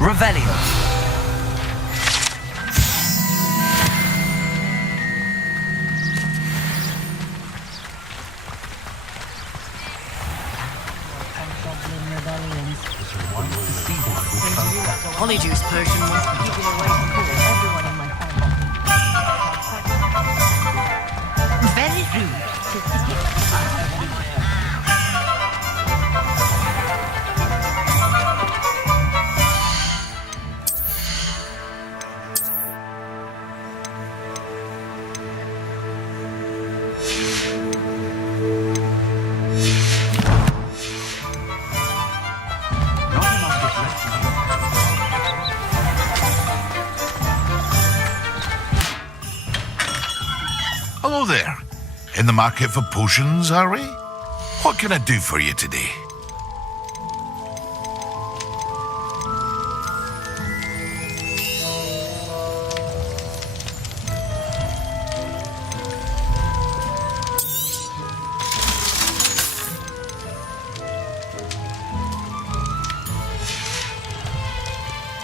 Revelio. Polyjuice potion wants to give it away to everyone in my family. Very rude. Hello there. In the market for potions, are we? What can I do for you today?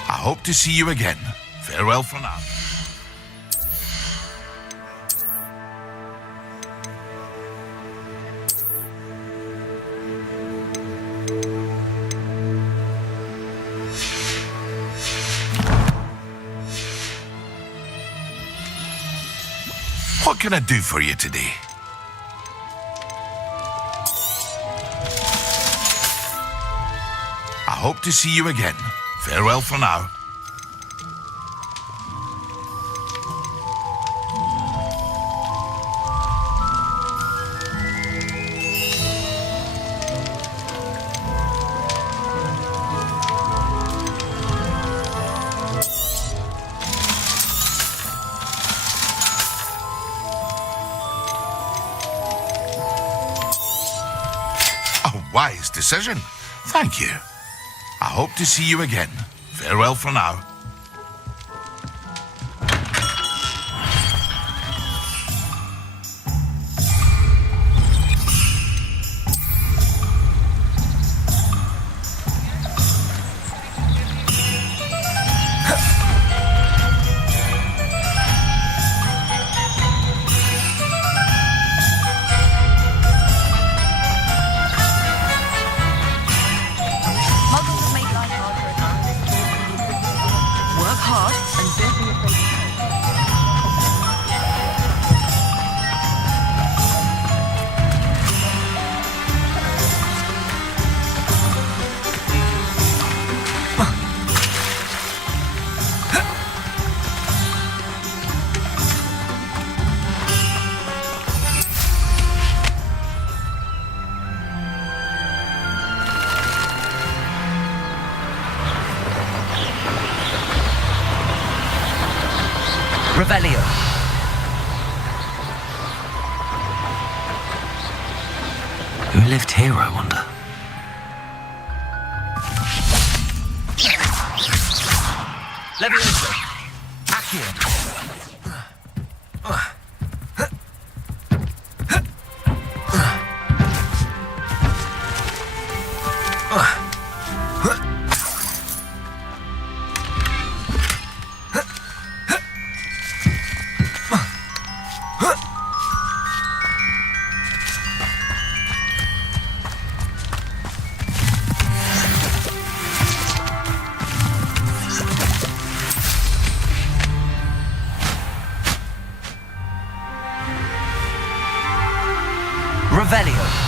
I hope to see you again. Farewell for now. What can I do for you today? I hope to see you again. Farewell for now. Wise decision. Thank you. I hope to see you again. Farewell for now. Revelio. Who lived here, I wonder? Levioso. Accio. Revelio.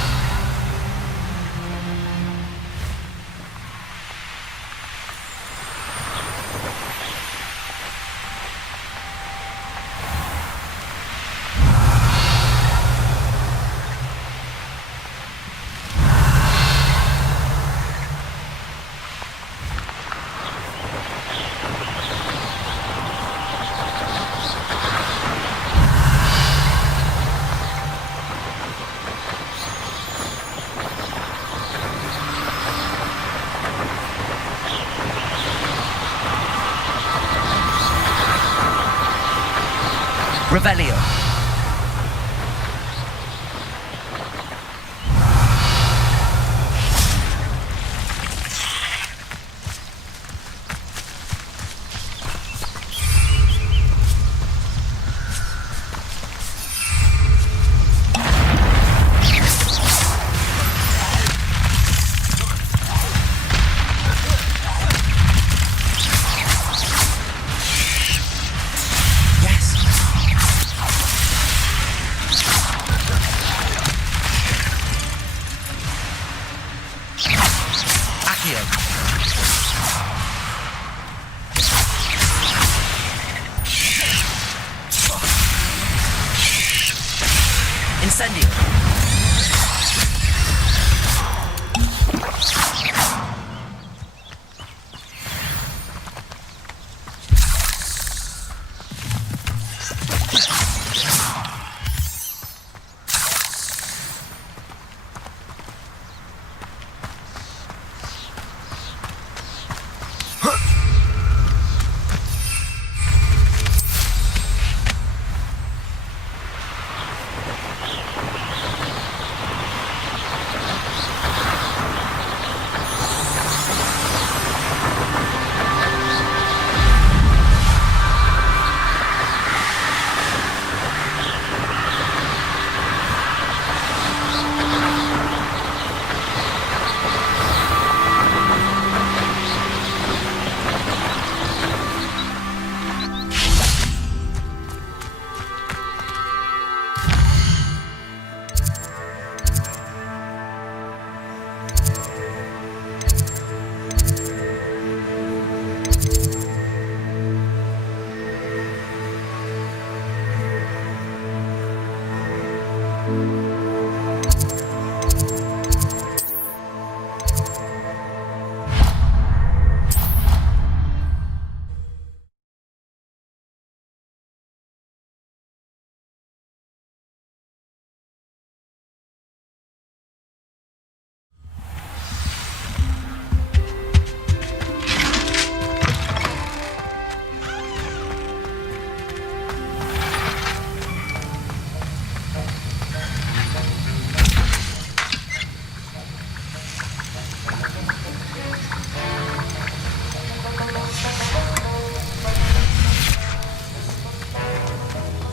Revelio. Incendio.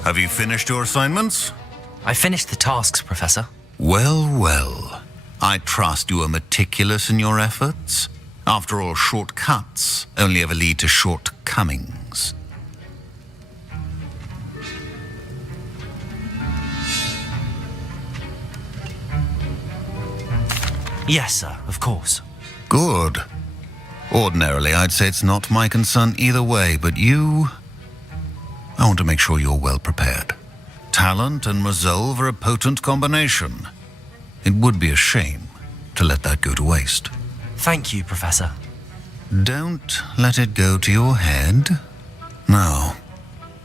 Have you finished your assignments? I finished the tasks, Professor. Well, well. I trust you are meticulous in your efforts. After all, shortcuts only ever lead to shortcomings. Yes, sir, of course. Good. Ordinarily, I'd say it's not my concern either way, but you... I want to make sure you're well prepared. Talent and resolve are a potent combination. It would be a shame to let that go to waste. Thank you, Professor. Don't let it go to your head. Now,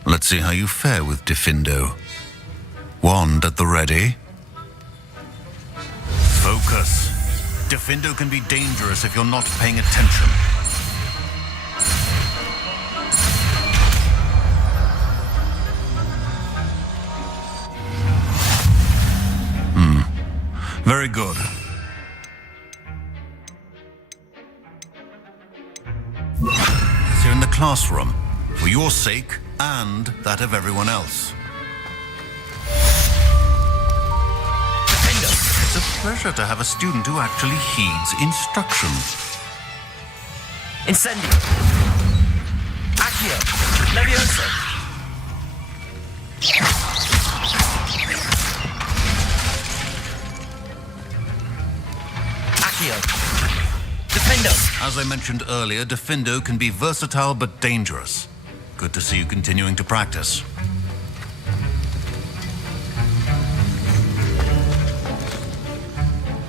let's see how you fare with Defindo. Wand at the ready. Focus. Defindo can be dangerous if you're not paying attention. Very good. So you're in the classroom, for your sake and that of everyone else. It's a pleasure to have a student who actually heeds instructions. Incendio. Accio. Levioso. Defindo. As I mentioned earlier, Defindo can be versatile but dangerous. Good to see you continuing to practice.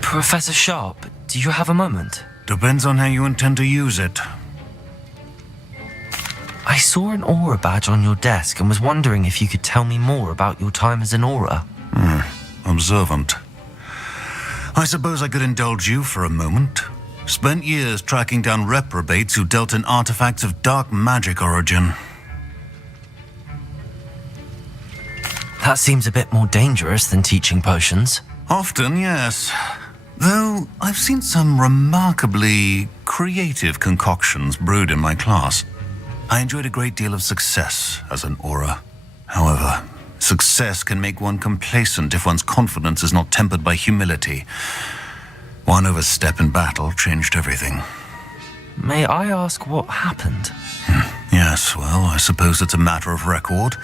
Professor Sharp, do you have a moment? Depends on how you intend to use it. I saw an Aura badge on your desk and was wondering if you could tell me more about your time as an Aura. Observant. I suppose I could indulge you for a moment. Spent years tracking down reprobates who dealt in artifacts of dark magic origin. That seems a bit more dangerous than teaching potions. Often, yes. Though I've seen some remarkably creative concoctions brewed in my class. I enjoyed a great deal of success as an Aura. However, success can make one complacent if one's confidence is not tempered by humility. One overstep in battle changed everything. May I ask what happened? Yes, well, I suppose it's a matter of record.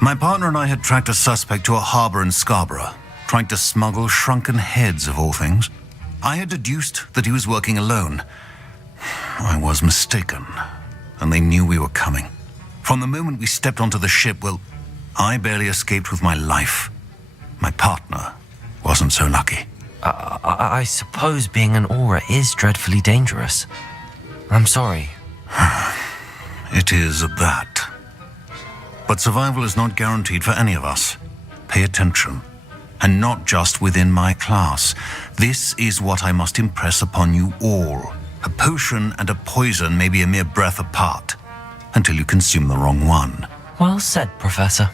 My partner and I had tracked a suspect to a harbor in Scarborough, trying to smuggle shrunken heads of all things. I had deduced that he was working alone. I was mistaken, and they knew we were coming. From the moment we stepped onto the ship, well, I barely escaped with my life. My partner wasn't so lucky. I suppose being an Aura is dreadfully dangerous. I'm sorry. It is at that. But survival is not guaranteed for any of us. Pay attention. And not just within my class. This is what I must impress upon you all. A potion and a poison may be a mere breath apart, until you consume the wrong one. Well said, Professor.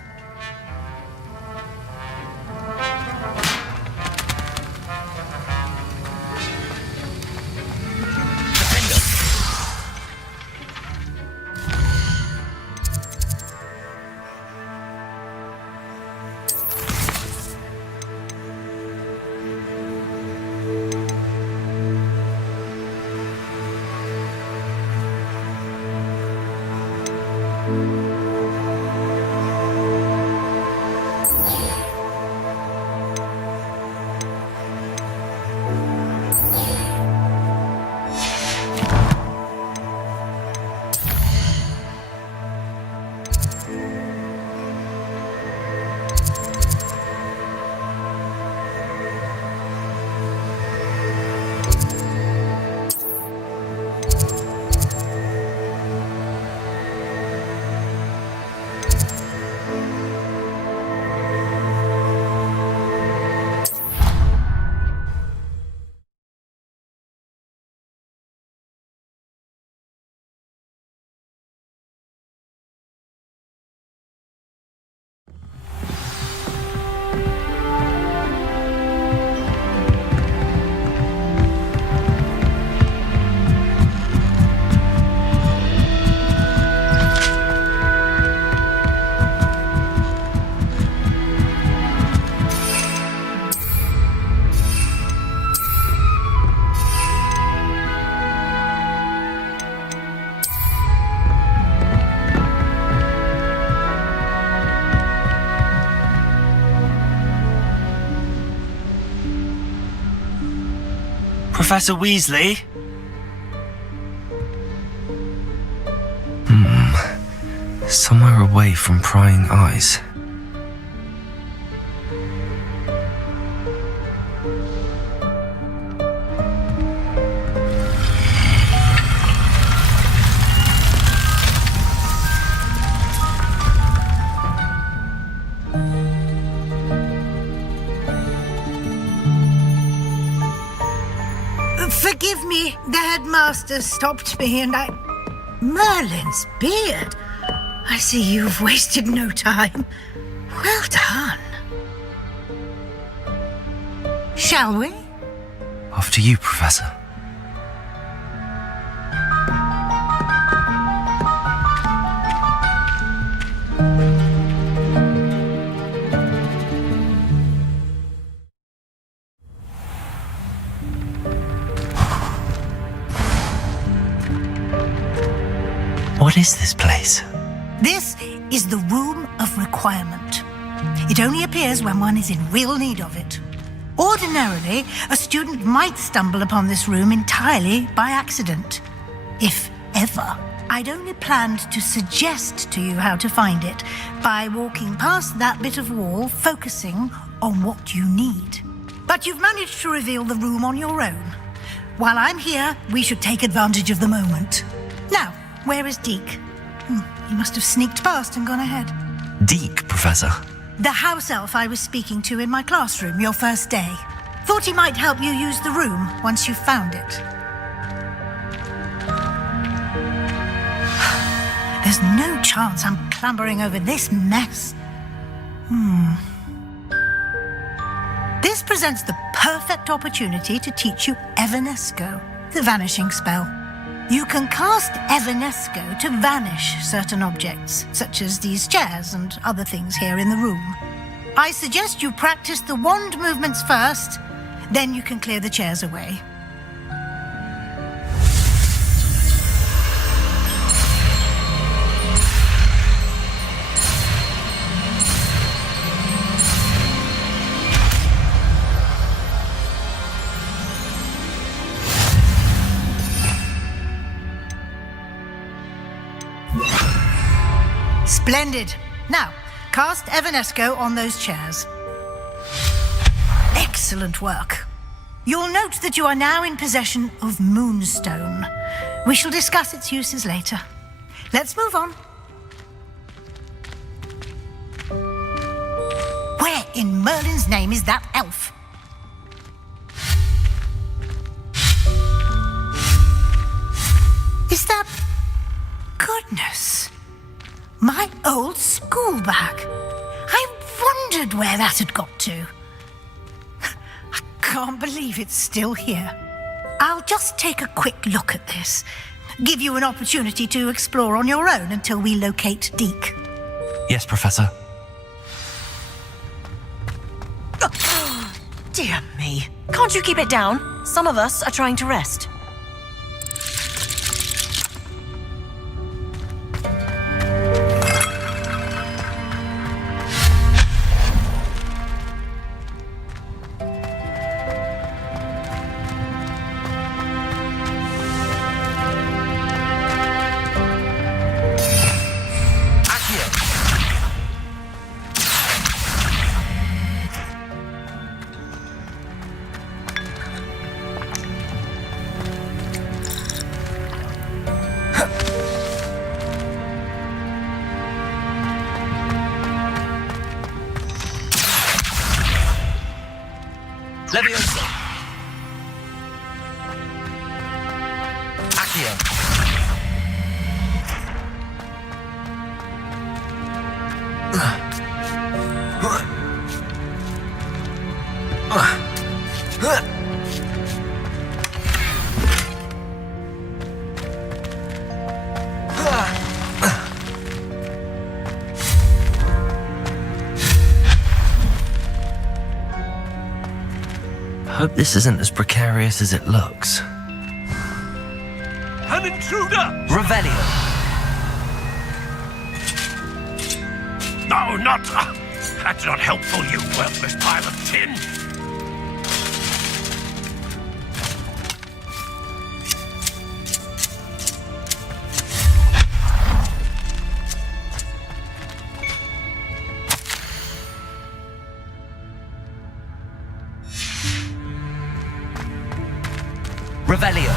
Professor Weasley? Somewhere away from prying eyes. Forgive me, the headmaster stopped me and Merlin's beard. I see you've wasted no time. Well done. Shall we? After you, Professor. What is this place? This is the Room of Requirement. It only appears when one is in real need of it. Ordinarily, a student might stumble upon this room entirely by accident. If ever. I'd only planned to suggest to you how to find it by walking past that bit of wall, focusing on what you need. But you've managed to reveal the room on your own. While I'm here, we should take advantage of the moment. Now, where is Deke? He must have sneaked past and gone ahead. Deke, Professor. The house elf I was speaking to in my classroom your first day. Thought he might help you use the room once you found it. There's no chance I'm clambering over this mess. This presents the perfect opportunity to teach you Evanesco, the vanishing spell. You can cast Evanesco to vanish certain objects, such as these chairs and other things here in the room. I suggest you practice the wand movements first, then you can clear the chairs away. Splendid. Now, cast Evanesco on those chairs. Excellent work. You'll note that you are now in possession of Moonstone. We shall discuss its uses later. Let's move on. Where in Merlin's name is that elf? Is that... Goodness. My old school bag. I wondered where that had got to. I can't believe it's still here. I'll just take a quick look at this. Give you an opportunity to explore on your own until we locate Deke. Yes, Professor. Dear me. Can't you keep it down? Some of us are trying to rest. Leviosa. Accio. Hope this isn't as precarious as it looks. An intruder! Revelio. No, not... that's not helpful, you worthless pile of tin! Revelio.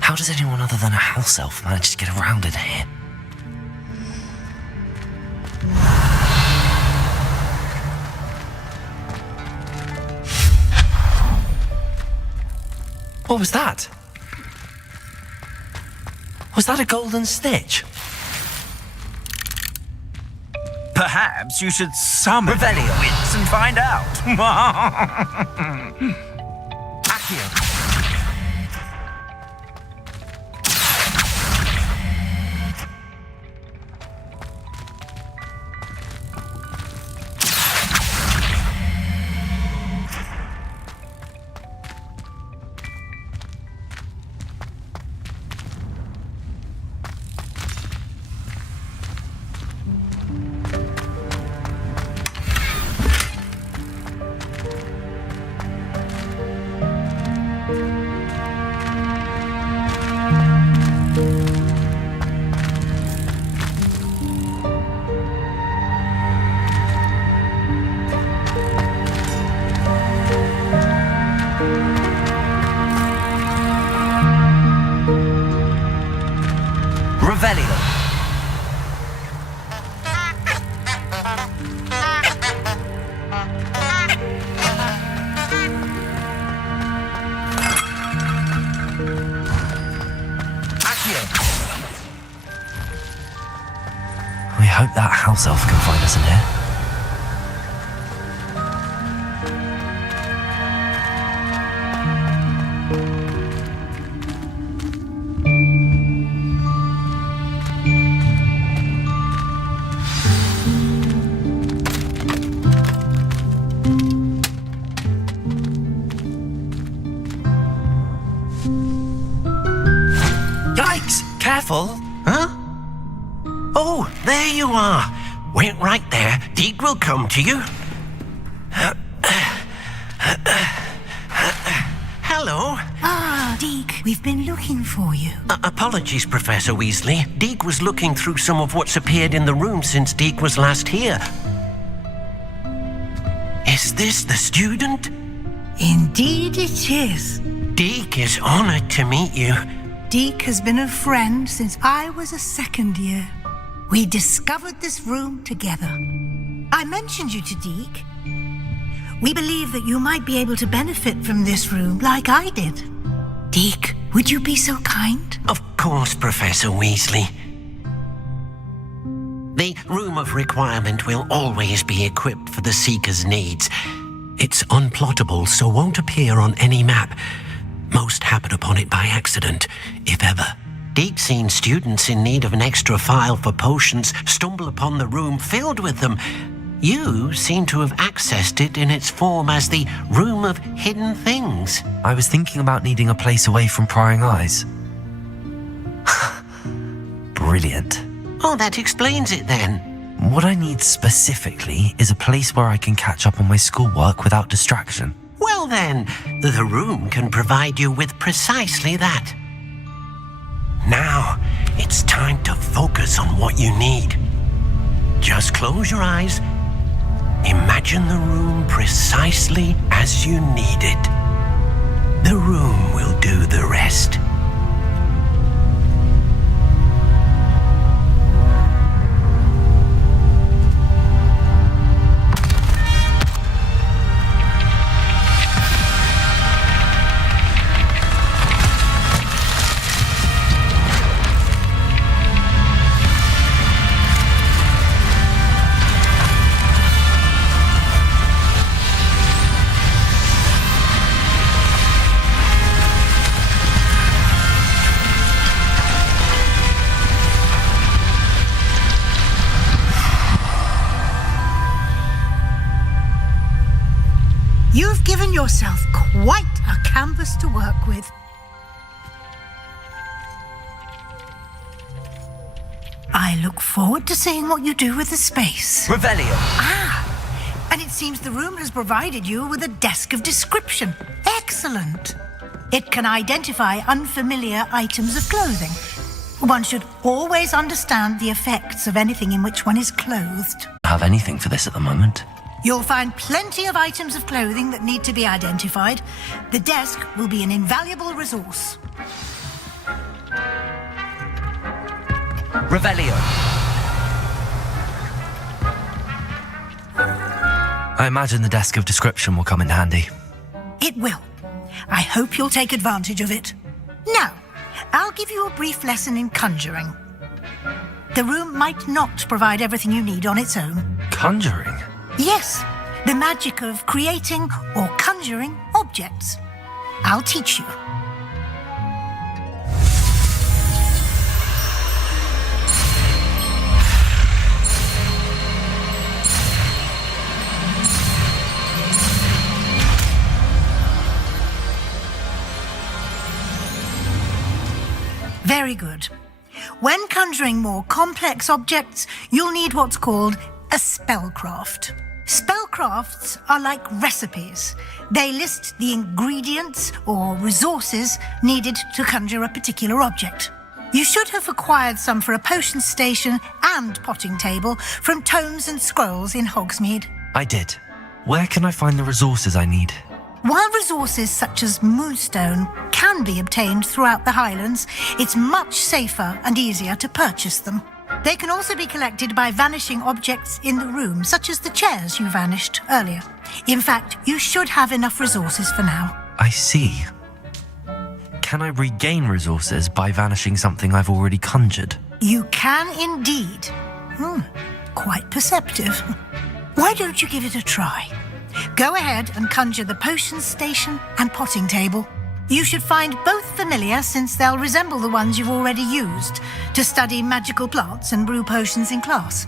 How does anyone other than a house elf manage to get around in here? What was that? Was that a golden stitch? Perhaps you should summon Revelio. wits and find out. Accio. Revelio. Accio. We hope that house elf can find us in here. Careful. Huh? Oh, there you are. Wait right there. Deke will come to you. hello. Ah, Deke, we've been looking for you. Apologies, Professor Weasley. Deke was looking through some of what's appeared in the room since Deke was last here. Is this the student? Indeed it is. Deke is honored to meet you. Deke has been a friend since I was a second year. We discovered this room together. I mentioned you to Deke. We believe that you might be able to benefit from this room like I did. Deke, would you be so kind? Of course, Professor Weasley. The Room of Requirement will always be equipped for the Seeker's needs. It's unplottable, so won't appear on any map. Most happen upon it by accident, if ever. Deke's seen students in need of an extra file for potions stumble upon the room filled with them. You seem to have accessed it in its form as the Room of Hidden Things. I was thinking about needing a place away from prying eyes. Brilliant. Oh, that explains it then. What I need specifically is a place where I can catch up on my schoolwork without distraction. Well then, the room can provide you with precisely that. Now, it's time to focus on what you need. Just close your eyes. Imagine the room precisely as you need it. The room will do the rest. You've given yourself quite a canvas to work with. I look forward to seeing what you do with the space. Revelio. And it seems the room has provided you with a desk of description. Excellent. It can identify unfamiliar items of clothing. One should always understand the effects of anything in which one is clothed. I don't have anything for this at the moment. You'll find plenty of items of clothing that need to be identified. The desk will be an invaluable resource. Revelio. I imagine the desk of description will come in handy. It will. I hope you'll take advantage of it. Now, I'll give you a brief lesson in conjuring. The room might not provide everything you need on its own. Conjuring? Yes, the magic of creating or conjuring objects. I'll teach you. Very good. When conjuring more complex objects, you'll need what's called a spellcraft. Spellcrafts are like recipes. They list the ingredients or resources needed to conjure a particular object. You should have acquired some for a potion station and potting table from tomes and scrolls in Hogsmeade. I did. Where can I find the resources I need? While resources such as moonstone can be obtained throughout the Highlands, it's much safer and easier to purchase them. They can also be collected by vanishing objects in the room, such as the chairs you vanished earlier. In fact, you should have enough resources for now. I see. Can I regain resources by vanishing something I've already conjured? You can indeed. Quite perceptive. Why don't you give it a try? Go ahead and conjure the potion station and potting table. You should find both familiar, since they'll resemble the ones you've already used to study magical plants and brew potions in class.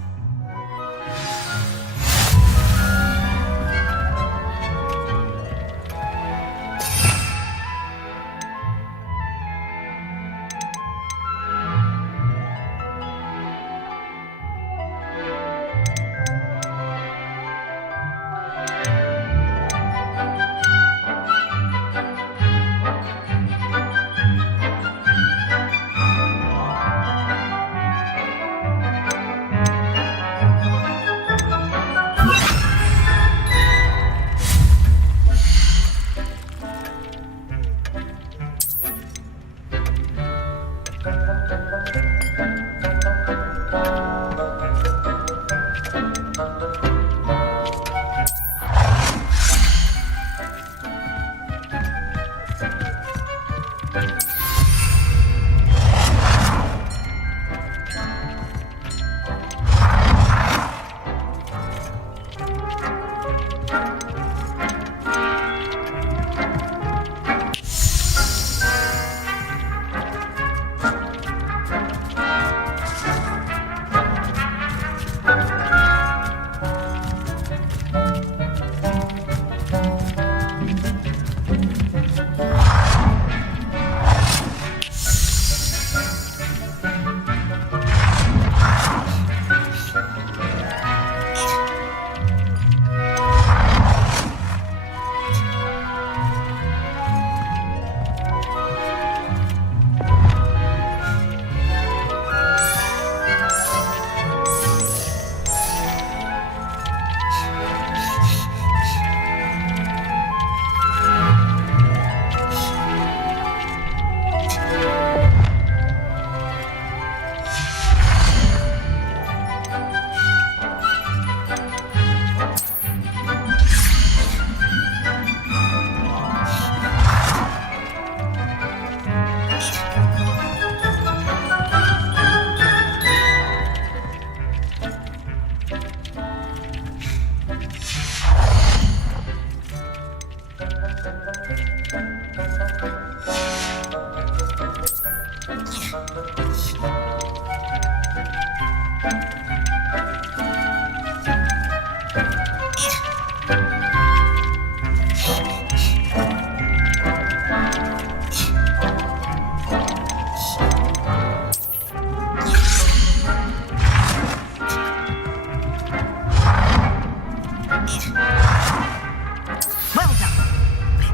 Well done.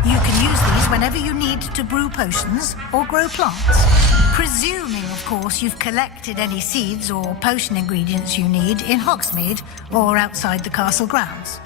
You can use these whenever you need to brew potions or grow plants. Presuming, of course, you've collected any seeds or potion ingredients you need in Hogsmeade or outside the castle grounds.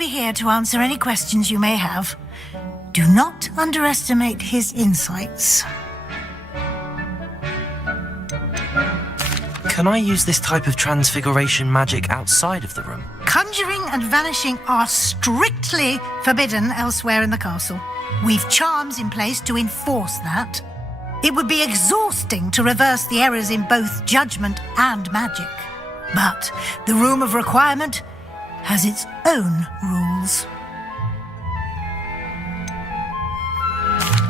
Here to answer any questions you may have. Do not underestimate his insights. Can I use this type of transfiguration magic outside of the room? Conjuring and vanishing are strictly forbidden elsewhere in the castle. We've charms in place to enforce that. It would be exhausting to reverse the errors in both judgment and magic. But the Room of Requirement has its own rules.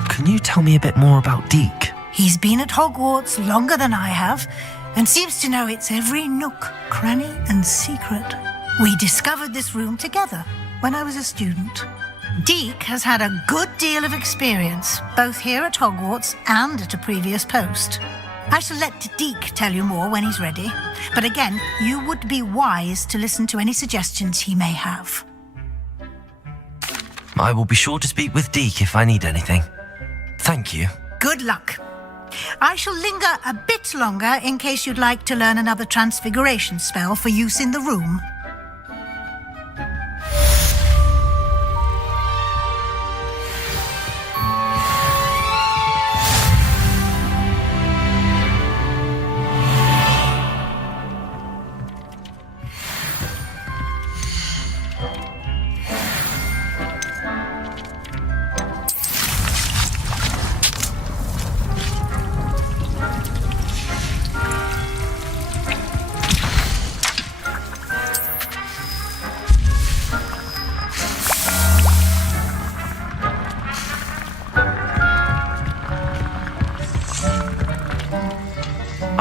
Can you tell me a bit more about Deke? He's been at Hogwarts longer than I have, and seems to know its every nook, cranny, and secret. We discovered this room together when I was a student. Deke has had a good deal of experience, both here at Hogwarts and at a previous post. I shall let Deke tell you more when he's ready, but again, you would be wise to listen to any suggestions he may have. I will be sure to speak with Deke if I need anything. Thank you. Good luck. I shall linger a bit longer in case you'd like to learn another transfiguration spell for use in the room.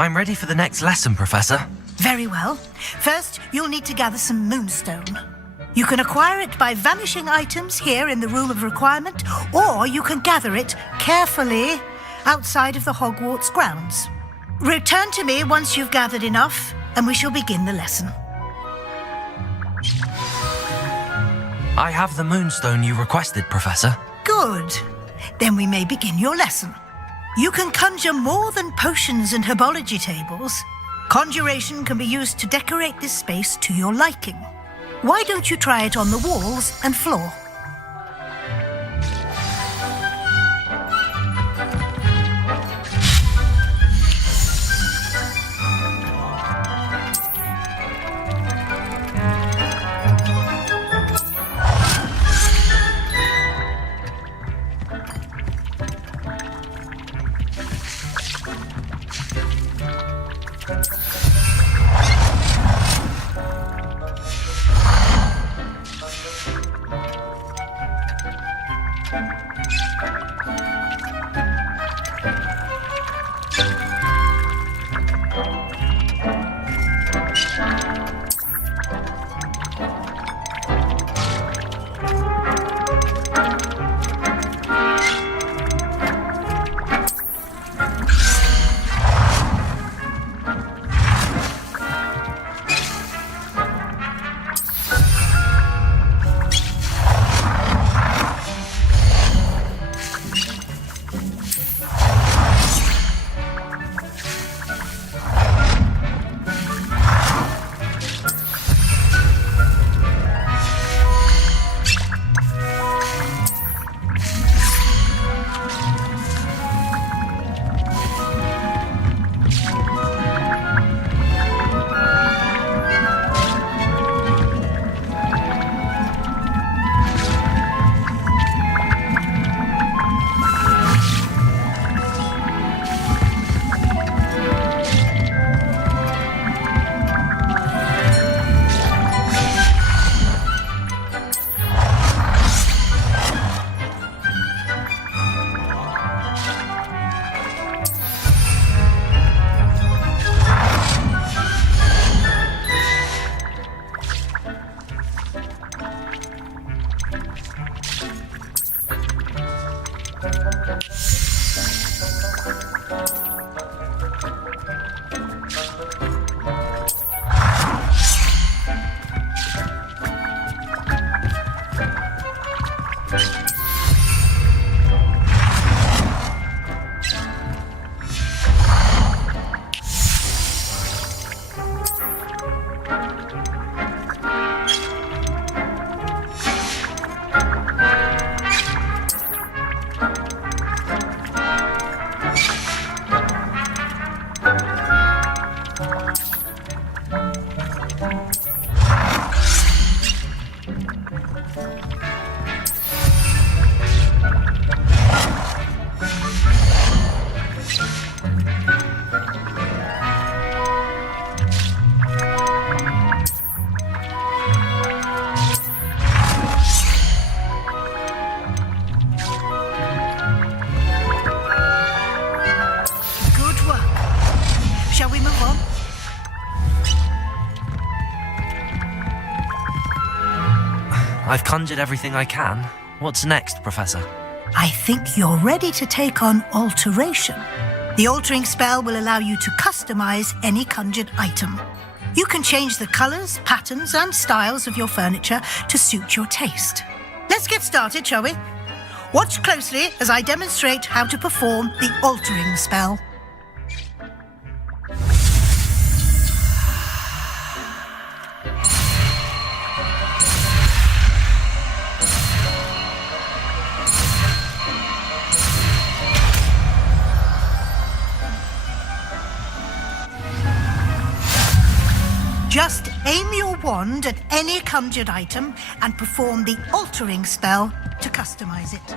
I'm ready for the next lesson, Professor. Very well. First, you'll need to gather some moonstone. You can acquire it by vanishing items here in the Room of Requirement, or you can gather it carefully outside of the Hogwarts grounds. Return to me once you've gathered enough, and we shall begin the lesson. I have the moonstone you requested, Professor. Good. Then we may begin your lesson. You can conjure more than potions and herbology tables. Conjuration can be used to decorate this space to your liking. Why don't you try it on the walls and floor? I've conjured everything I can. What's next, Professor? I think you're ready to take on alteration. The altering spell will allow you to customize any conjured item. You can change the colors, patterns, and styles of your furniture to suit your taste. Let's get started, shall we? Watch closely as I demonstrate how to perform the altering spell. Just aim your wand at any conjured item and perform the altering spell to customize it.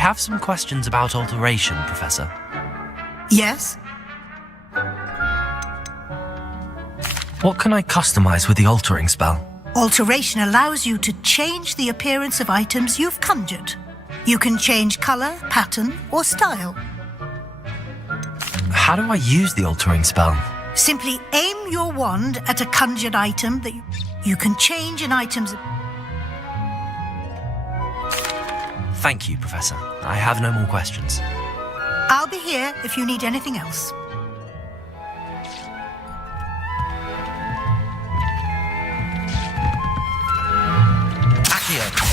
have some questions about alteration, Professor. Yes? What can I customize with the altering spell? Alteration allows you to change the appearance of items you've conjured. You can change color, pattern, or style. How do I use the altering spell? Simply aim your wand at a conjured item that you can change an item's... Thank you, Professor. I have no more questions. I'll be here if you need anything else. Accio.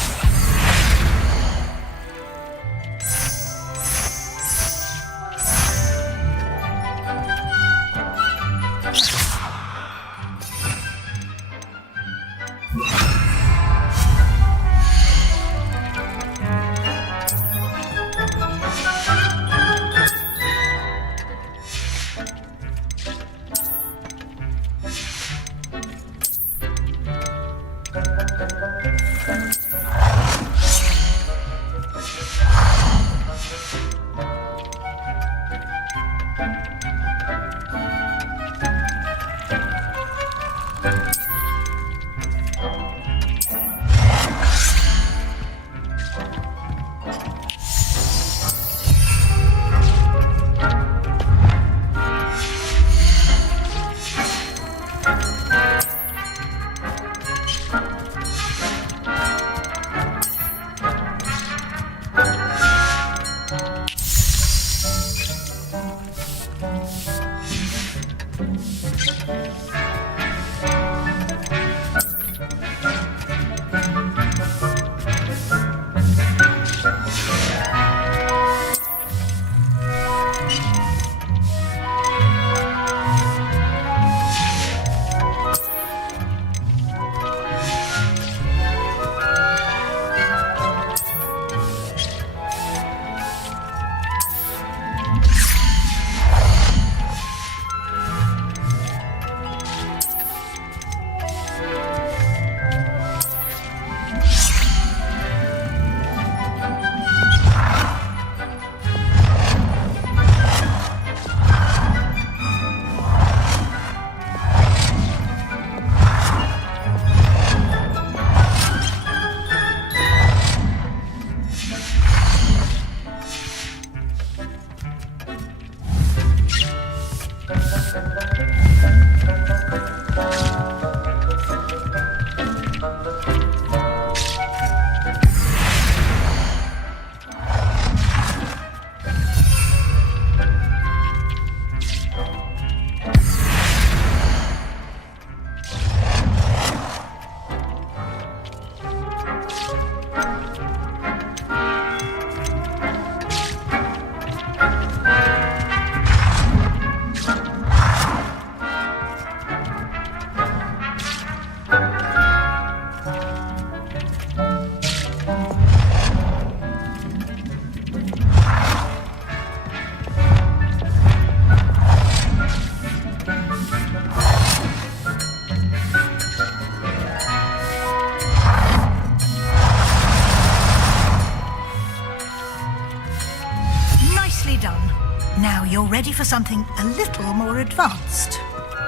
You're ready for something a little more advanced.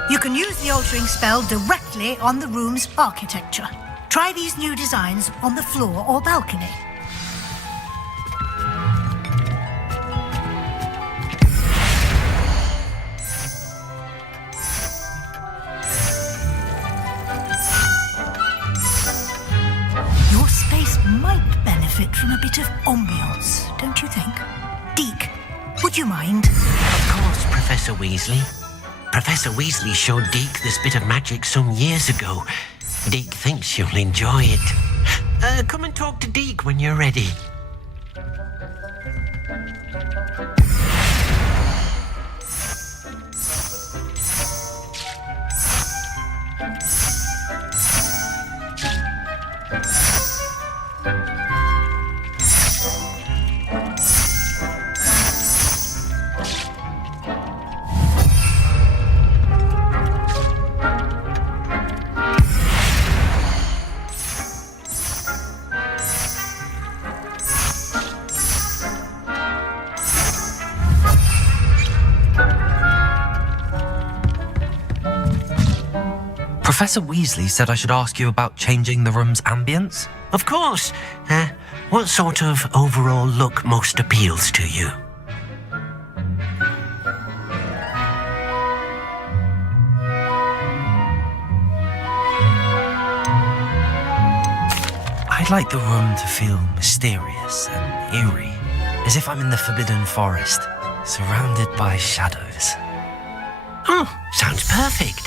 You can use the altering spell directly on the room's architecture. Try these new designs on the floor or balcony. Your space might benefit from a bit of ambiance, don't you think? Deke, would you mind? Of course, Professor Weasley. Professor Weasley showed Deke this bit of magic some years ago. Deke thinks you'll enjoy it. Come and talk to Deke when you're ready. Professor Weasley said I should ask you about changing the room's ambience. Of course. What sort of overall look most appeals to you? I'd like the room to feel mysterious and eerie, as if I'm in the Forbidden Forest, surrounded by shadows. Oh, sounds perfect.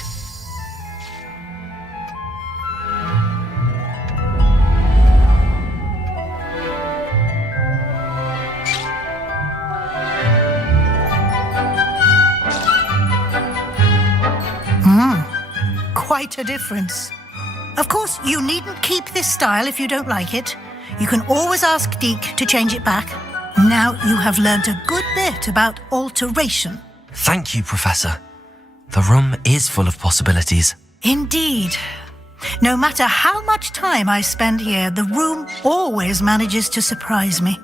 Quite a difference. Of course, you needn't keep this style if you don't like it. You can always ask Deke to change it back. Now you have learnt a good bit about alteration. Thank you, Professor. The room is full of possibilities. Indeed. No matter how much time I spend here, the room always manages to surprise me.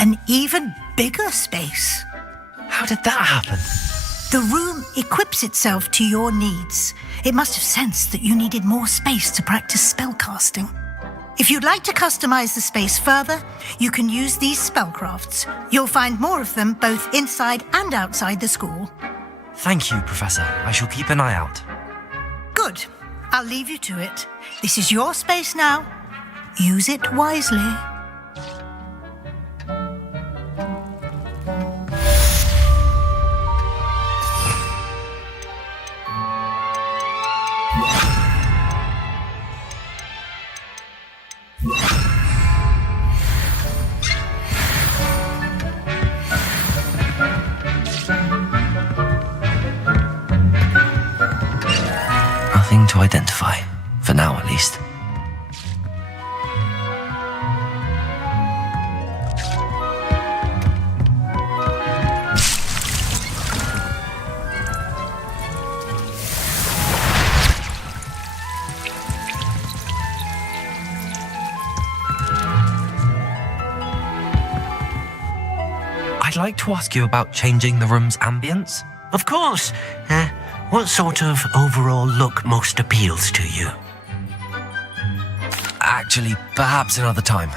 An even bigger space. How did that happen? The room equips itself to your needs. It must have sensed that you needed more space to practice spellcasting. If you'd like to customize the space further, you can use these spellcrafts. You'll find more of them both inside and outside the school. Thank you, Professor. I shall keep an eye out. Good. I'll leave you to it. This is your space now. Use it wisely. Nothing to identify, for now at least. I'd like to ask you about changing the room's ambience. Of course. What sort of overall look most appeals to you? Actually, perhaps another time.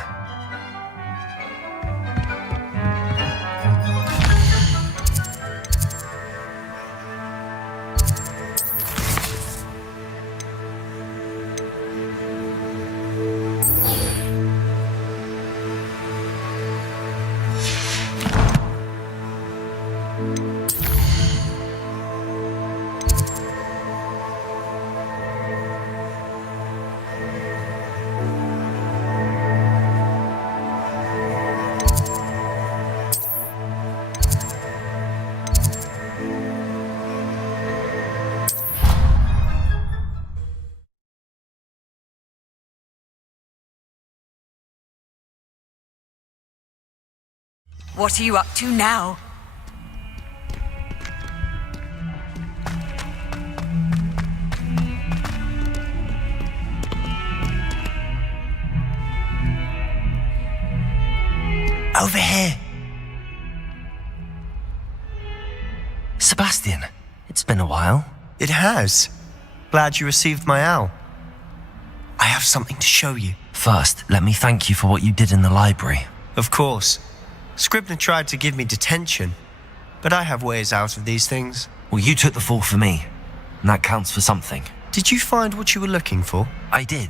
What are you up to now? Over here. Sebastian, it's been a while. It has. Glad you received my owl. I have something to show you. First, let me thank you for what you did in the library. Of course. Scribner tried to give me detention, but I have ways out of these things. Well, you took the fall for me, and that counts for something. Did you find what you were looking for? I did,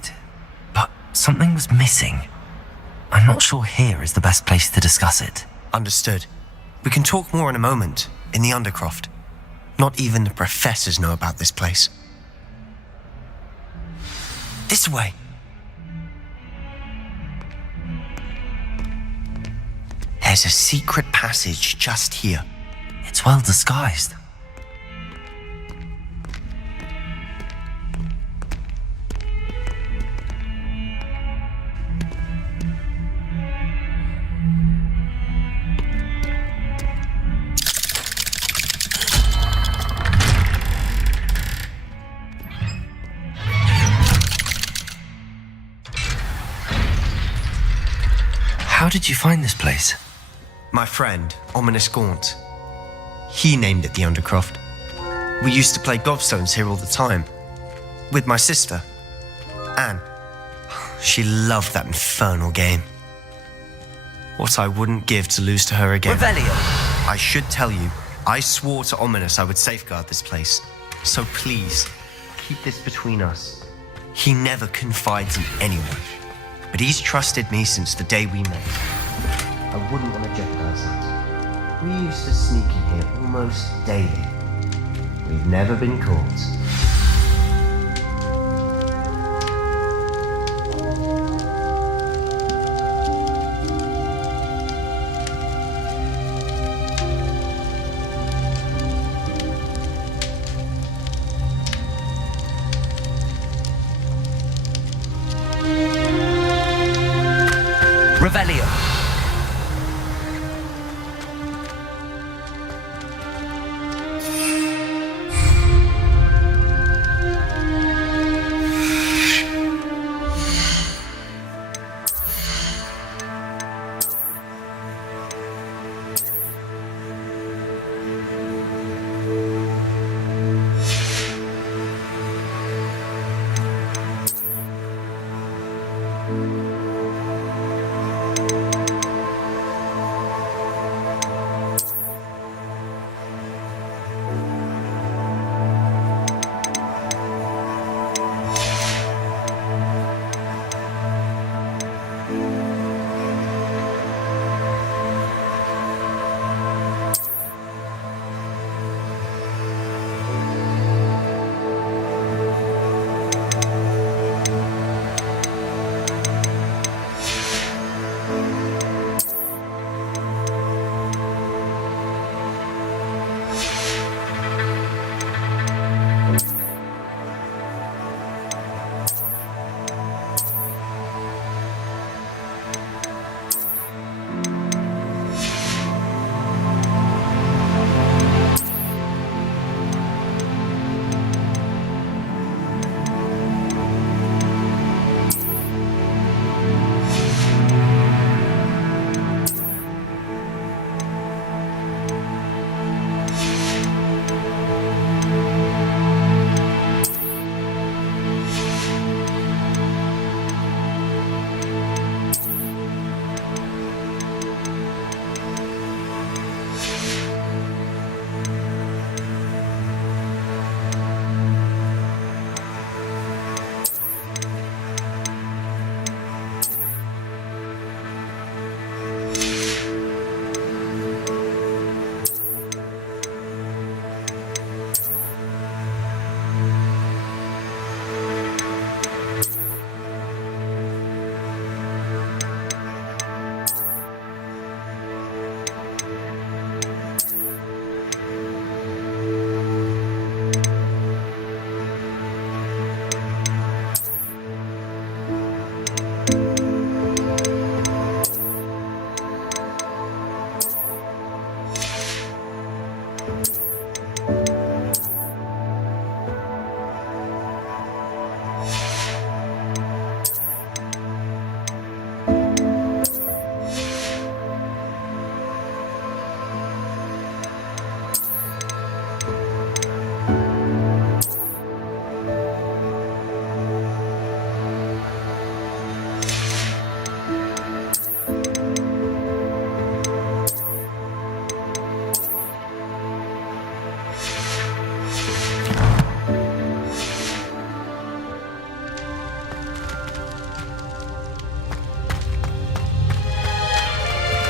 but something was missing. I'm not sure here is the best place to discuss it. Understood. We can talk more in a moment, in the Undercroft. Not even the professors know about this place. This way. There's a secret passage just here. It's well disguised. How did you find this place? My friend, Ominous Gaunt. He named it the Undercroft. We used to play gobstones here all the time. With my sister, Anne. She loved that infernal game. What I wouldn't give to lose to her again. Revelio! I should tell you, I swore to Ominous I would safeguard this place. So please, keep this between us. He never confides in anyone. But he's trusted me since the day we met. I wouldn't want to jeopardize that. We used to sneak in here almost daily. We've never been caught. Revelio!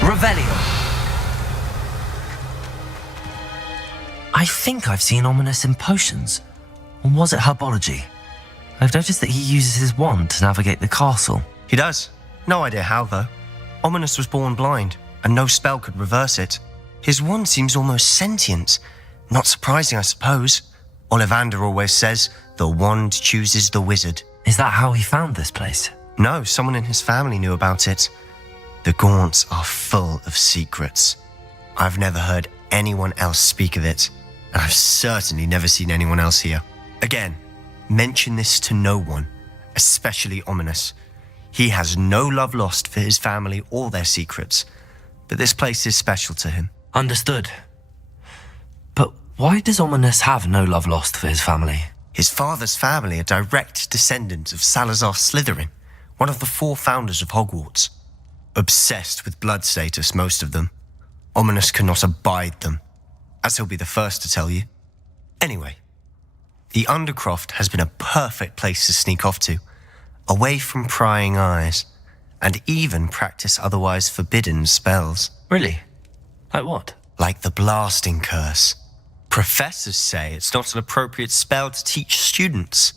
Revelio! I think I've seen Ominous in potions. Or was it herbology? I've noticed that he uses his wand to navigate the castle. He does. No idea how, though. Ominous was born blind, and no spell could reverse it. His wand seems almost sentient. Not surprising, I suppose. Ollivander always says, the wand chooses the wizard. Is that how he found this place? No, someone in his family knew about it. The Gaunts are full of secrets. I've never heard anyone else speak of it, and I've certainly never seen anyone else here. Again, mention this to no one, especially Ominous. He has no love lost for his family or their secrets, but this place is special to him. Understood. But why does Ominous have no love lost for his family? His father's family are direct descendants of Salazar Slytherin, one of the 4 founders of Hogwarts. Obsessed with blood status, most of them. Ominous cannot abide them, as he'll be the first to tell you. Anyway, the Undercroft has been a perfect place to sneak off to, away from prying eyes, and even practice otherwise forbidden spells. Really? Like what? Like the Blasting Curse. Professors say it's not an appropriate spell to teach students.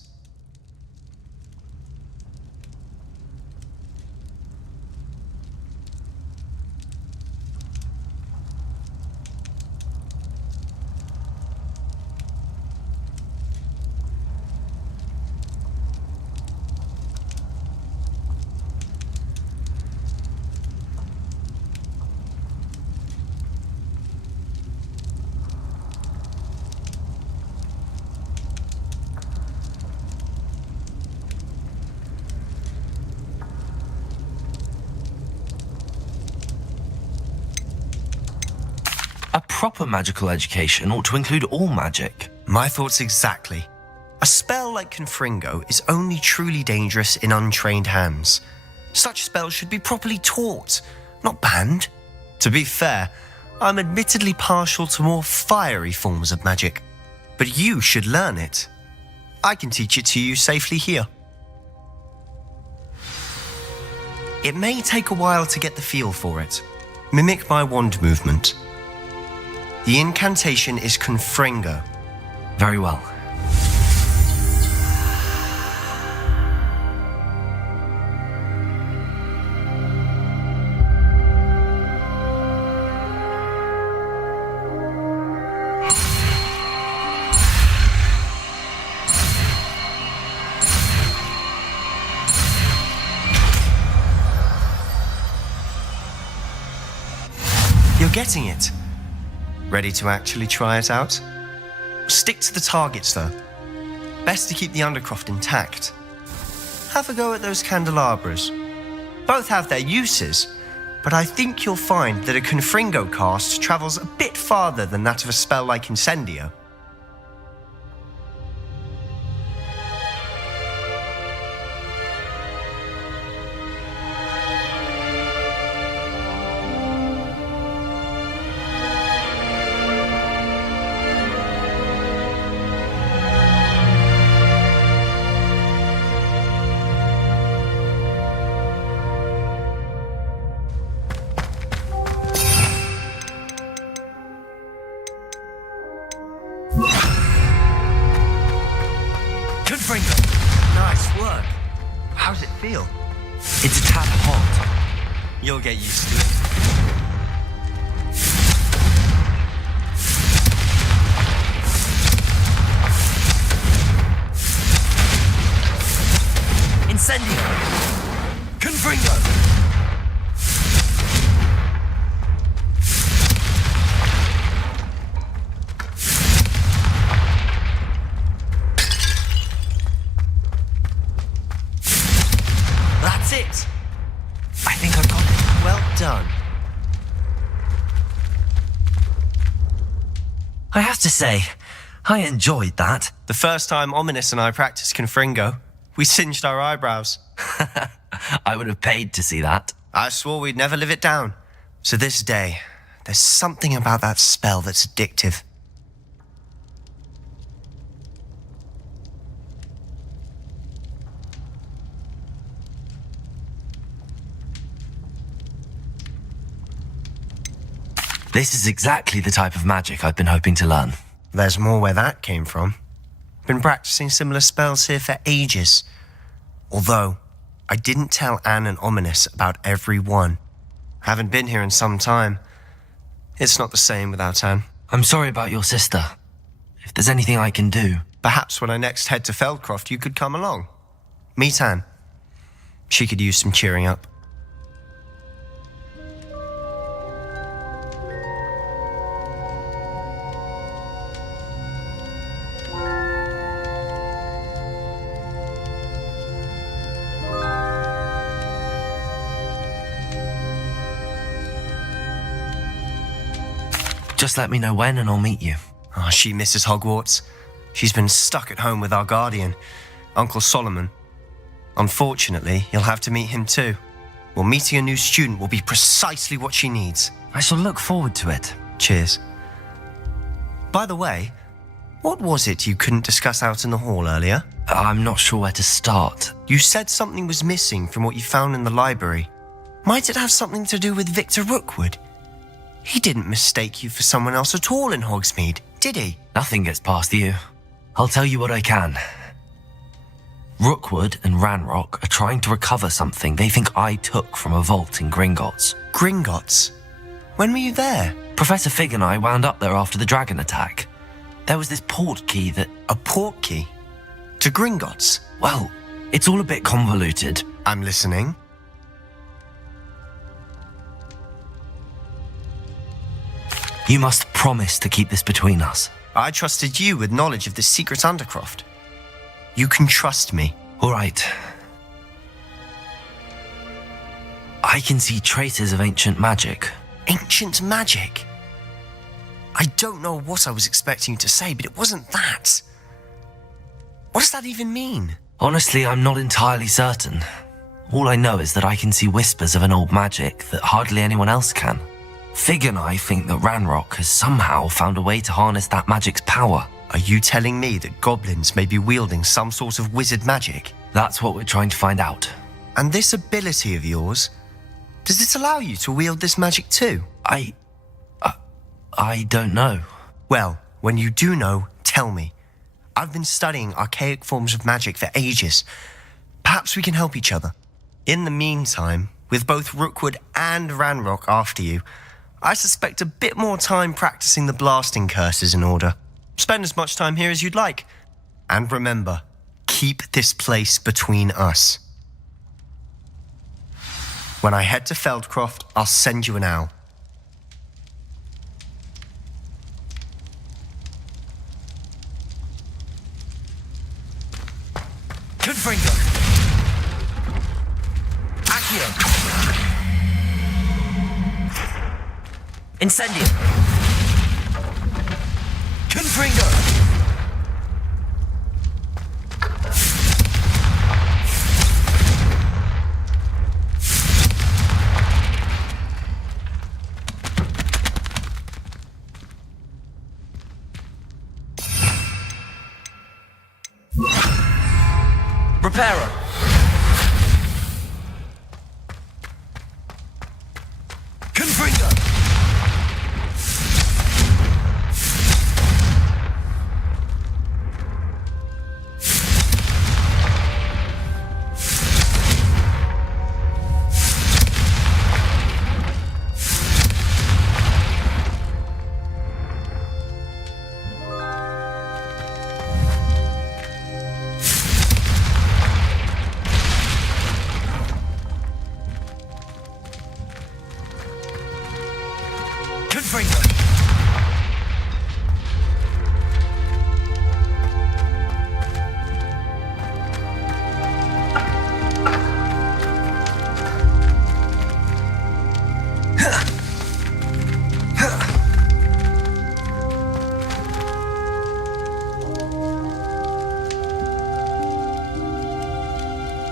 A proper magical education ought to include all magic. My thoughts exactly. A spell like Confringo is only truly dangerous in untrained hands. Such spells should be properly taught, not banned. To be fair, I'm admittedly partial to more fiery forms of magic, but you should learn it. I can teach it to you safely here. It may take a while to get the feel for it. Mimic my wand movement. The incantation is Confringo. Very well. You're getting it. Ready to actually try it out? Stick to the targets, though. Best to keep the Undercroft intact. Have a go at those candelabras. Both have their uses, but I think you'll find that a Confringo cast travels a bit farther than that of a spell like Incendio. Nice work. How does it feel? It's a tad hot. You'll get used to it. Incendio! Confringo! That's it. I think I've got it. Well done. I have to say, I enjoyed that. The first time Ominous and I practiced Confringo, we singed our eyebrows. I would have paid to see that. I swore we'd never live it down. So this day, there's something about that spell that's addictive. This is exactly the type of magic I've been hoping to learn. There's more where that came from. Been practicing similar spells here for ages. Although, I didn't tell Anne and Ominous about every one. Haven't been here in some time. It's not the same without Anne. I'm sorry about your sister. If there's anything I can do... Perhaps when I next head to Feldcroft, you could come along. Meet Anne. She could use some cheering up. Just let me know when and I'll meet you. Oh, she misses Hogwarts. She's been stuck at home with our guardian, Uncle Solomon. Unfortunately, you'll have to meet him too. Well, meeting a new student will be precisely what she needs. I shall look forward to it. Cheers. By the way, what was it you couldn't discuss out in the hall earlier? I'm not sure where to start. You said something was missing from what you found in the library. Might it have something to do with Victor Rookwood? He didn't mistake you for someone else at all in Hogsmeade, did he? Nothing gets past you. I'll tell you what I can. Rookwood and Ranrock are trying to recover something they think I took from a vault in Gringotts. Gringotts? When were you there? Professor Fig and I wound up there after the dragon attack. There was this port key that... A port key? To Gringotts? Well, it's all a bit convoluted. I'm listening. You must promise to keep this between us. I trusted you with knowledge of this secret undercroft. You can trust me. All right. I can see traces of ancient magic. Ancient magic? I don't know what I was expecting you to say, but it wasn't that. What does that even mean? Honestly, I'm not entirely certain. All I know is that I can see whispers of an old magic that hardly anyone else can. Fig and I think that Ranrock has somehow found a way to harness that magic's power. Are you telling me that goblins may be wielding some sort of wizard magic? That's what we're trying to find out. And this ability of yours, does it allow you to wield this magic too? I don't know. Well, when you do know, tell me. I've been studying archaic forms of magic for ages. Perhaps we can help each other. In the meantime, with both Rookwood and Ranrock after you, I suspect a bit more time practicing the blasting curse is in order. Spend as much time here as you'd like. And remember, keep this place between us. When I head to Feldcroft, I'll send you an owl. Confringo! Accio! Incendio! Confringo! Reparo! Confringo!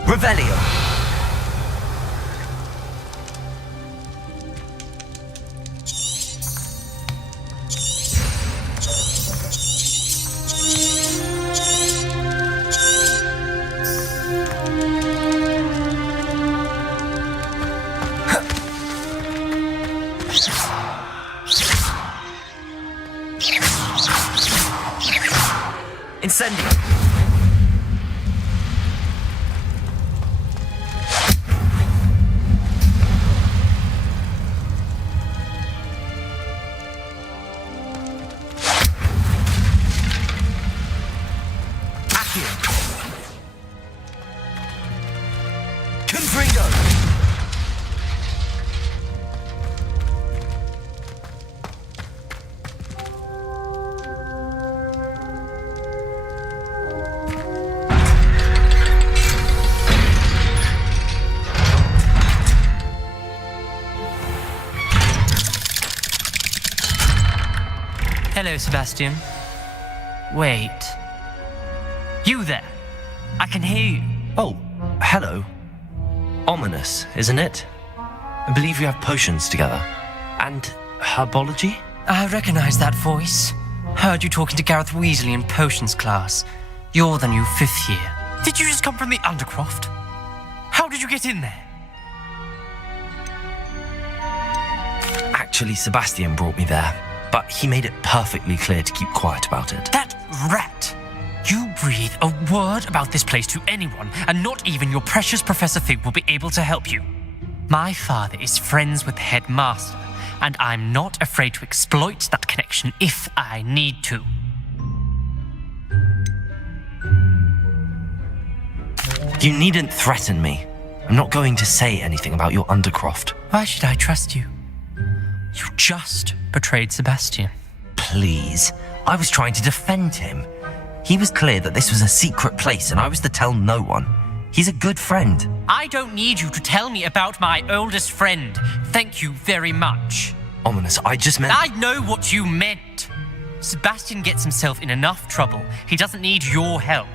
Revelio. Incendio. Hello, Sebastian. Wait. You there? I can hear you. Oh, hello. Ominous, isn't it? I believe you have potions together. And herbology? I recognize that voice. Heard you talking to Gareth Weasley in potions class. You're the new 5th year. Did you just come from the Undercroft? How did you get in there? Actually, Sebastian brought me there, but he made it perfectly clear to keep quiet about it. That rat! You breathe a word about this place to anyone, and not even your precious Professor Fig will be able to help you. My father is friends with the headmaster, and I'm not afraid to exploit that connection if I need to. You needn't threaten me. I'm not going to say anything about your Undercroft. Why should I trust you? You just betrayed Sebastian. Please. I was trying to defend him. He was clear that this was a secret place and I was to tell no one. He's a good friend. I don't need you to tell me about my oldest friend. Thank you very much. Ominous, I just meant... I know what you meant. Sebastian gets himself in enough trouble. He doesn't need your help.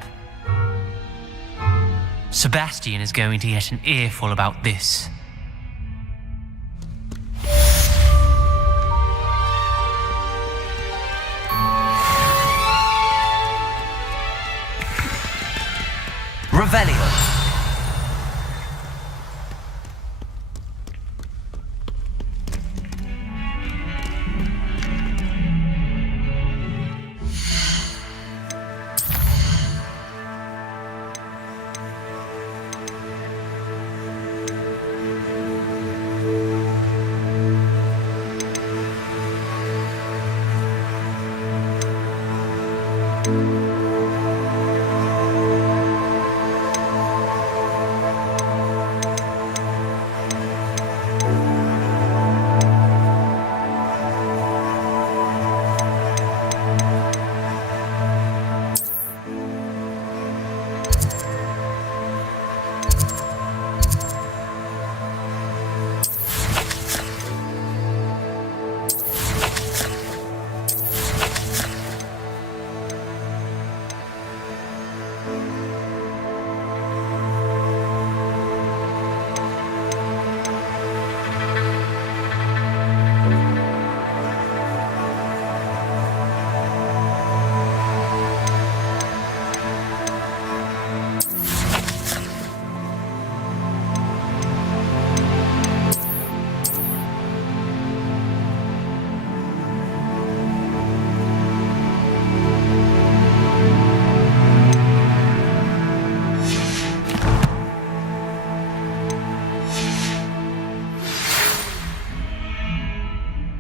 Sebastian is going to get an earful about this. Revelio.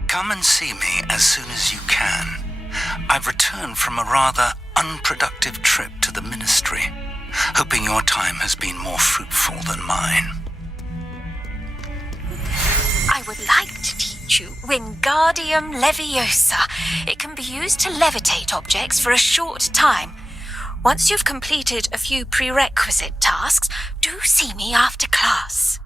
Come and see me as soon as you can. I've returned from a rather unproductive trip to the Ministry, hoping your time has been more fruitful than mine. I would like to teach you Wingardium Leviosa. It can be used to levitate objects for a short time. Once you've completed a few prerequisite tasks, do see me after class.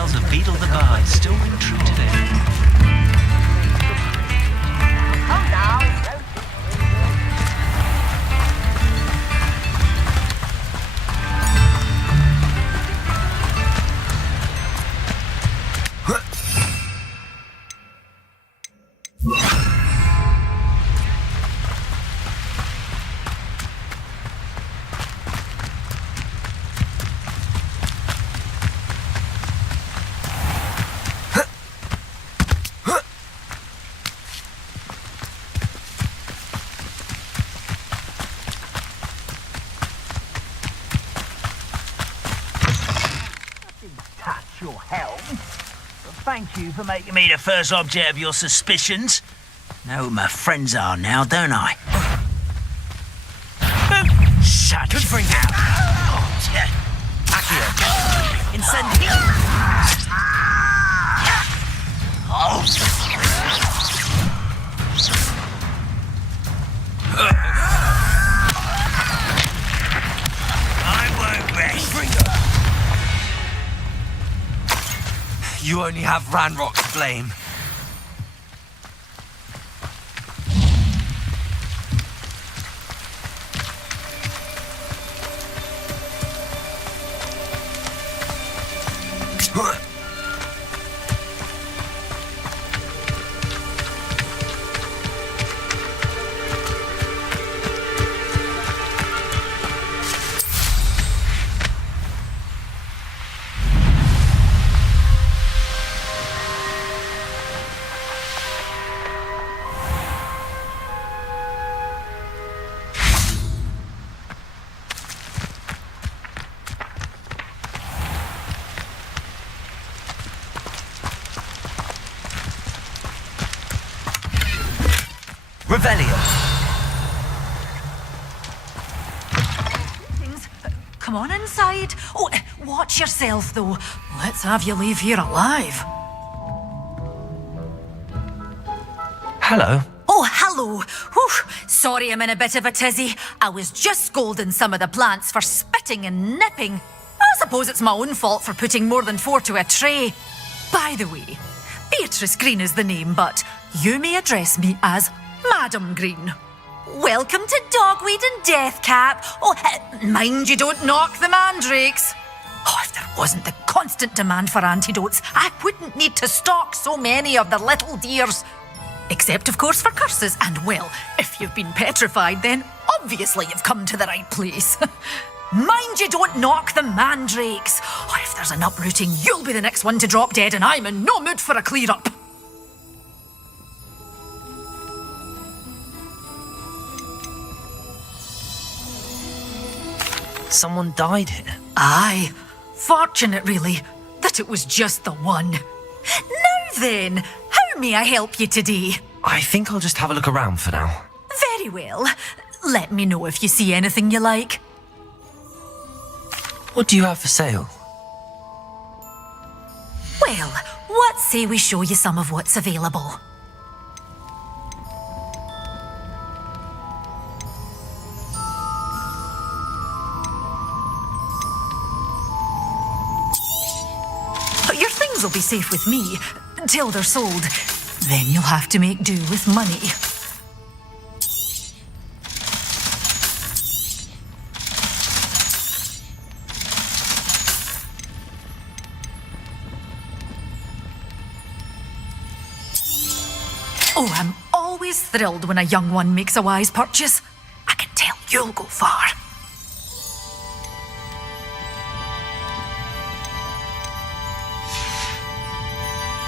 tales of Beetle the Bard still ring true today. Your help. Thank you for making me the first object of your suspicions. Know who my friends are now, don't I? Shut it. Bring out. Accio. Incendio. I won't rest. You only have Ranrock to blame. Come on inside. Oh, watch yourself, though. Let's have you leave here alive. Hello. Oh, hello. Whew. Sorry I'm in a bit of a tizzy. I was just scolding some of the plants for spitting and nipping. I suppose it's my own fault for putting more than 4 to a tray. By the way, Beatrice Green is the name, but you may address me as Madam Green. Welcome to Dogweed and Deathcap. Oh, mind you don't knock the mandrakes. Oh, if there wasn't the constant demand for antidotes, I wouldn't need to stock so many of the little dears. Except, of course, for curses. And, well, if you've been petrified, then obviously you've come to the right place. Mind you don't knock the mandrakes. Oh, if there's an uprooting, you'll be the next one to drop dead, and I'm in no mood for a clear-up. Someone died here. Aye. Fortunate, really, that it was just the one. Now then, how may I help you today? I think I'll just have a look around for now. Very well. Let me know if you see anything you like. What do you have for sale? Well, what say we show you some of what's available? Your things will be safe with me until they're sold. Then you'll have to make do with money. Oh, I'm always thrilled when a young one makes a wise purchase. I can tell you'll go far.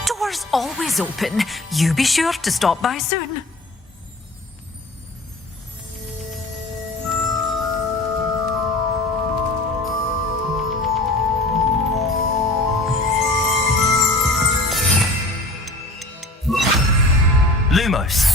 Doors always open. You be sure to stop by soon. Lumos.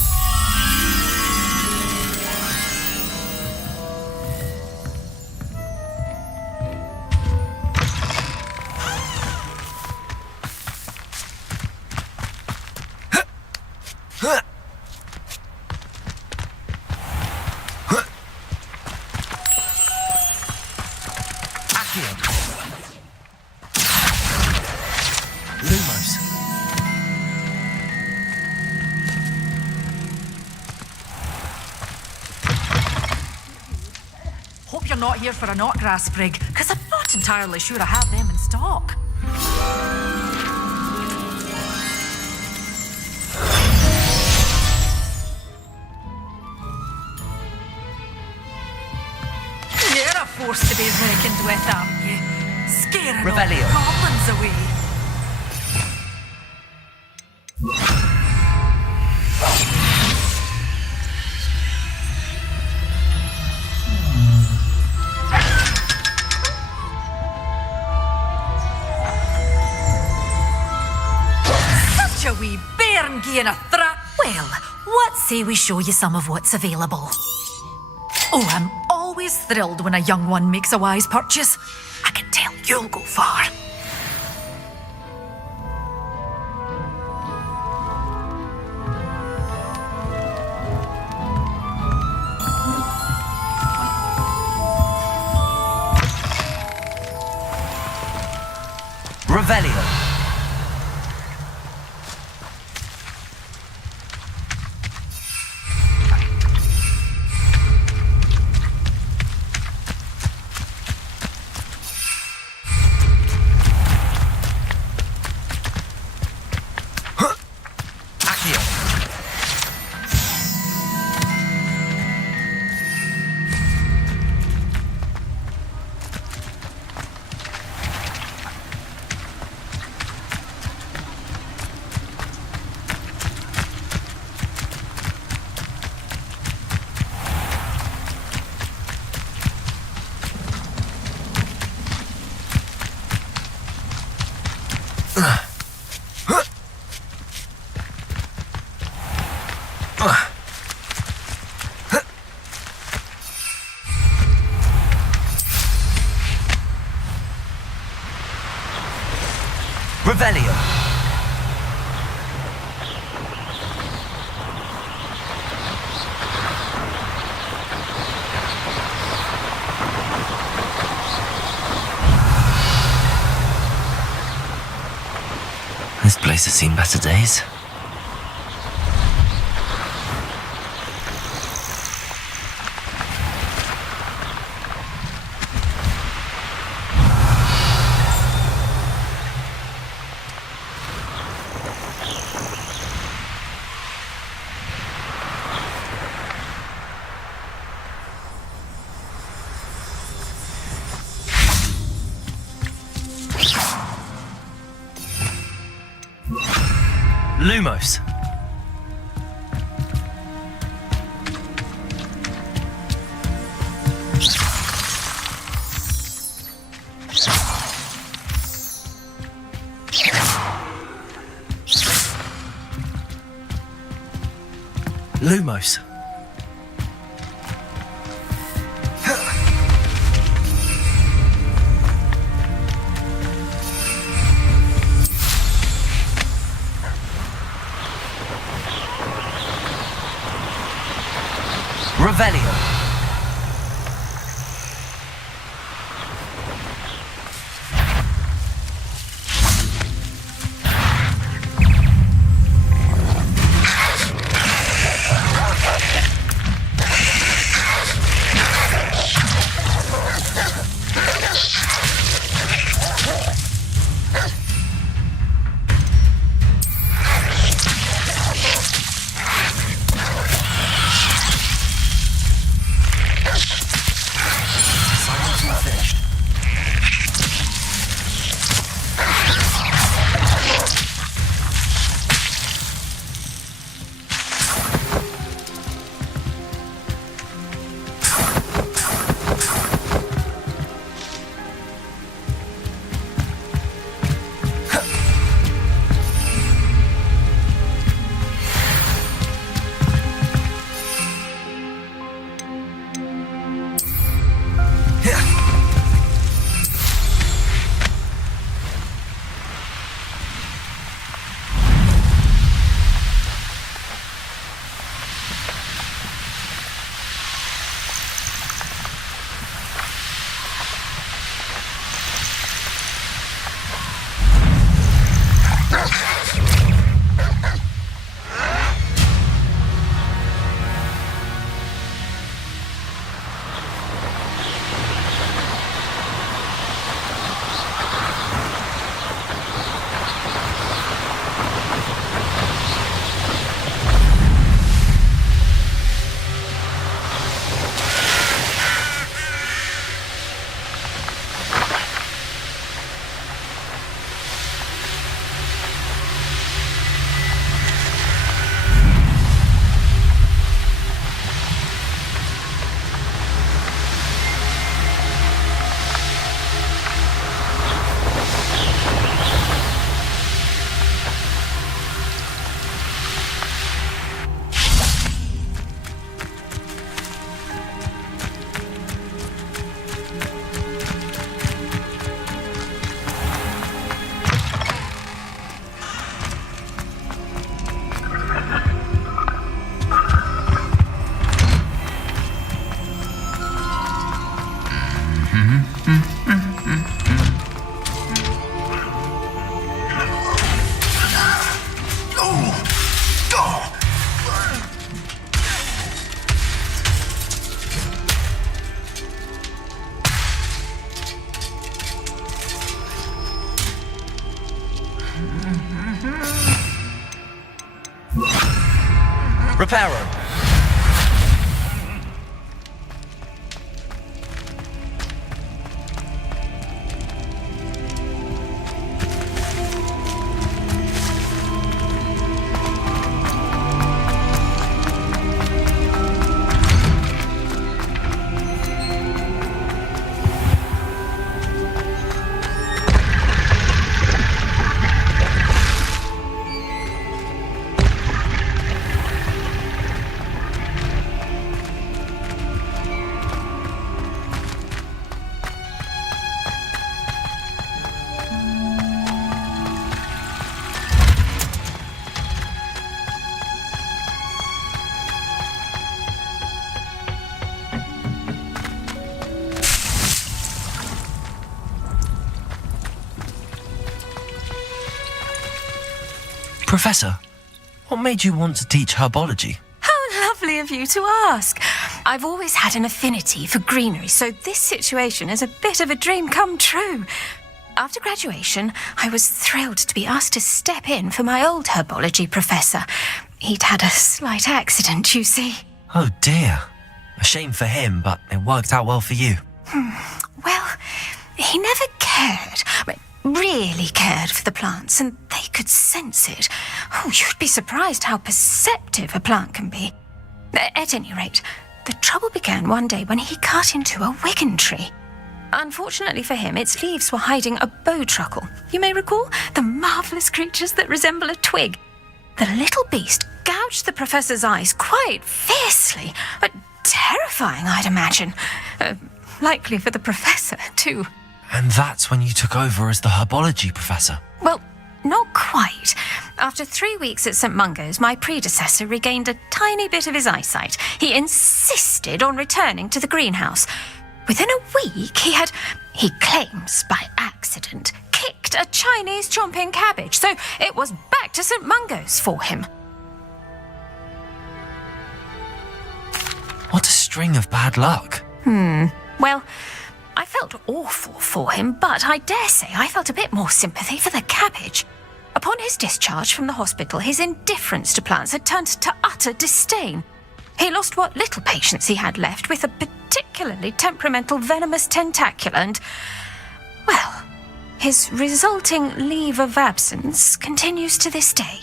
you're not here for a knotgrass sprig, because I'm not entirely sure I have them in stock. You're a force to be reckoned with, aren't you? Scaring all the Revelio. goblins away. Such a wee bairn gieing a Well, what say we show you some of what's available? Oh, I'm always thrilled when a young one makes a wise purchase. I can tell you'll go far. Revelio. Revelio. This place has seen better days. Lumos. Lumos. Revelio. Reparo. Professor, what made you want to teach herbology? How lovely of you to ask. I've always had an affinity for greenery, so this situation is a bit of a dream come true. After graduation, I was thrilled to be asked to step in for my old herbology professor. He'd had a slight accident, you see. Oh dear. A shame for him, but it worked out well for you. Well, he never cared. Really cared for the plants, and they could sense it. Oh, you'd be surprised how perceptive a plant can be. At any rate, the trouble began one day when he cut into a wigan tree. Unfortunately for him, its leaves were hiding a bowtruckle. You may recall the marvellous creatures that resemble a twig. The little beast gouged the professor's eyes quite fiercely, but terrifying, I'd imagine. Likely for the professor, too. And that's when you took over as the herbology professor? Well, not quite. After 3 weeks at St. Mungo's, my predecessor regained a tiny bit of his eyesight. He insisted on returning to the greenhouse. Within a week, he claims by accident, kicked a Chinese chomping cabbage, so it was back to St. Mungo's for him. What a string of bad luck. Well, I felt awful for him, but I dare say I felt a bit more sympathy for the cabbage. Upon his discharge from the hospital, his indifference to plants had turned to utter disdain. He lost what little patience he had left with a particularly temperamental venomous tentacula and, well, his resulting leave of absence continues to this day.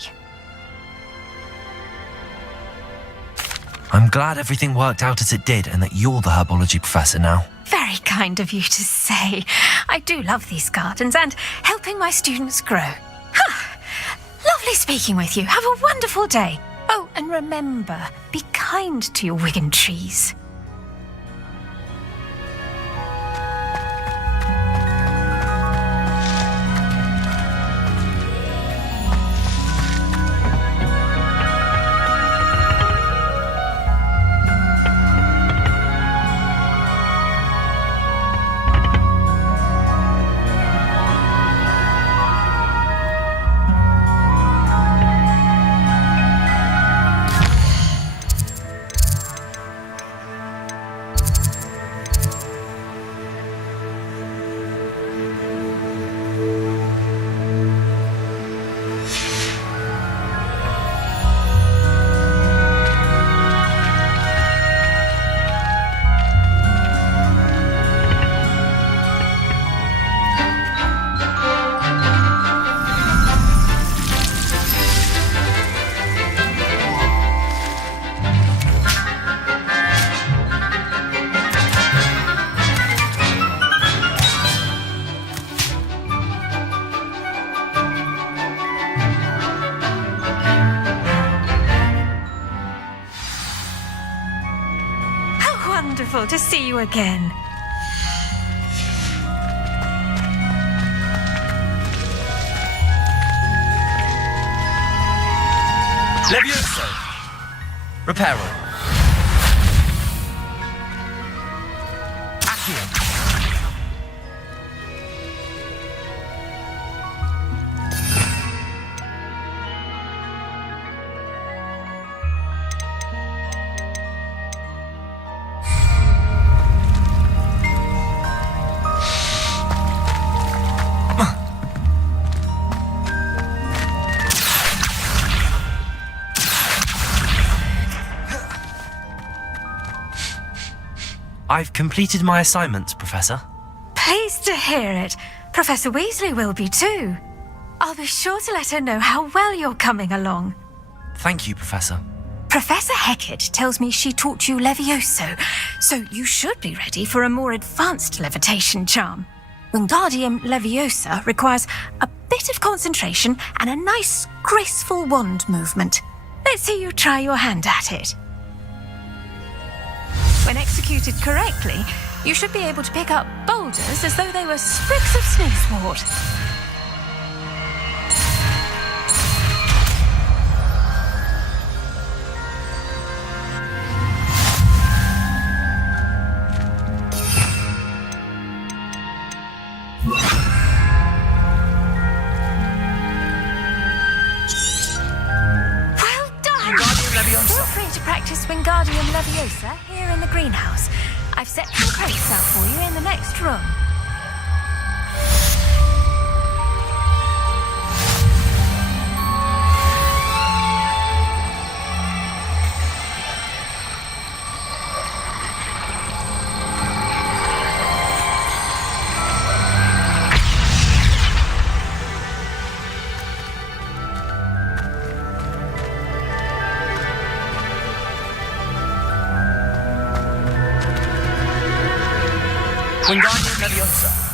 I'm glad everything worked out as it did and that you're the herbology professor now. Very kind of you to say. I do love these gardens and helping my students grow. Lovely speaking with you. Have a wonderful day. Oh, and remember, be kind to your wigan trees. Wonderful to see you again. Levioso. Reparo. Accio. I've completed my assignment, Professor. Pleased to hear it. Professor Weasley will be too. I'll be sure to let her know how well you're coming along. Thank you, Professor. Professor Hecat tells me she taught you Levioso, so you should be ready for a more advanced levitation charm. Wingardium Leviosa requires a bit of concentration and a nice, graceful wand movement. Let's see you try your hand at it. When executed correctly, you should be able to pick up boulders as though they were sprigs of snowswort. Well done! Feel free to practice Wingardium Leviosa here in the greenhouse. I've set some crates out for you in the next room. Wingardium Leviosa.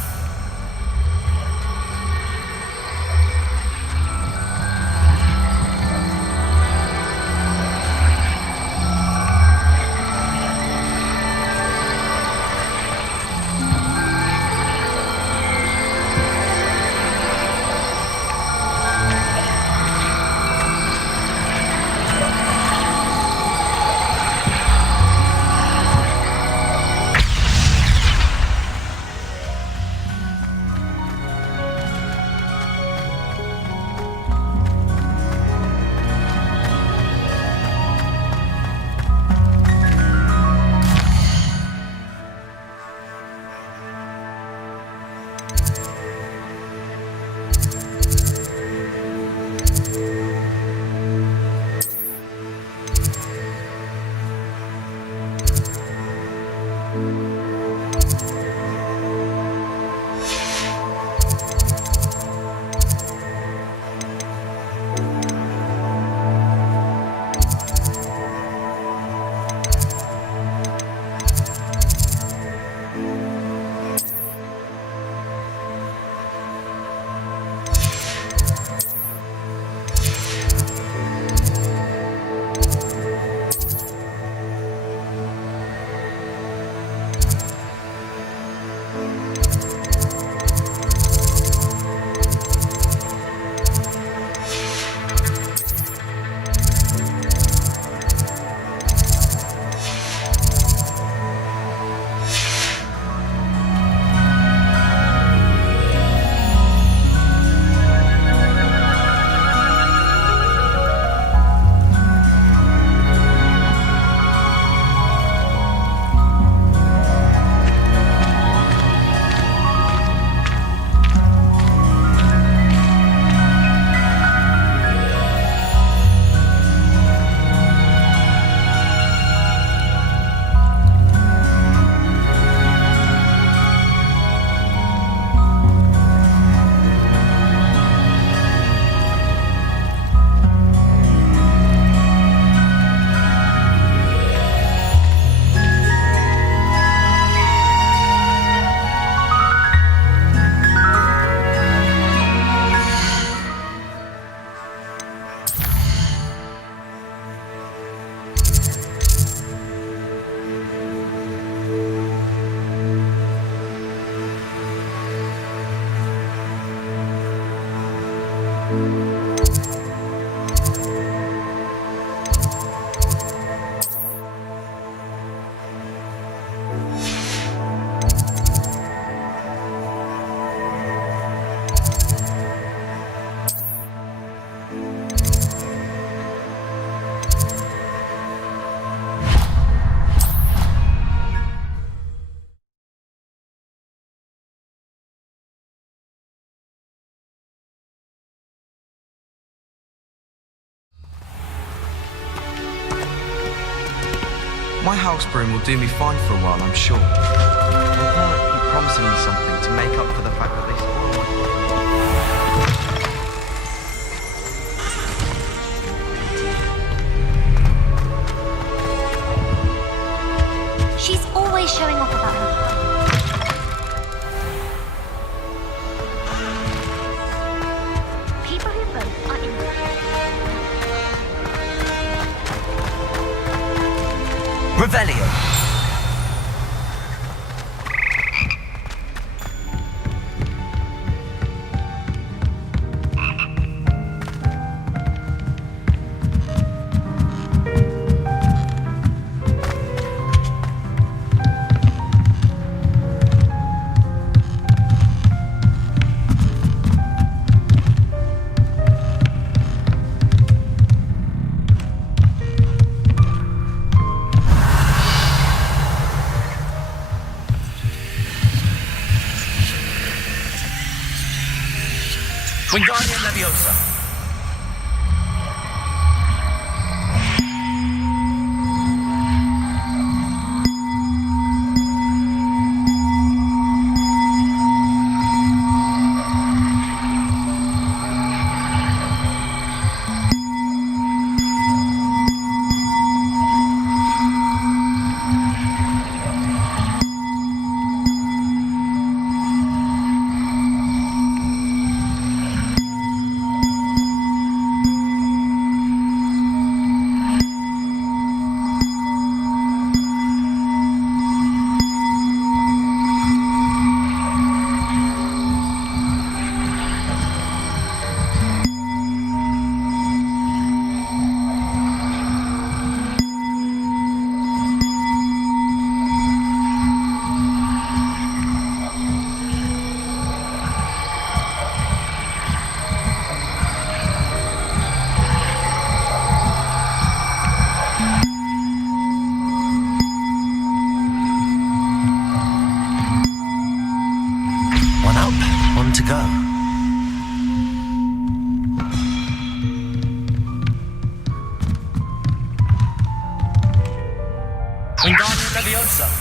My house broom will do me fine for a while, I'm sure. My parents keep promising me something to make up for the fact that they spoil my... She's always showing off about her. People who vote are in. Revelio. Wingardium Leviosa. To go. Wingardium Leviosa.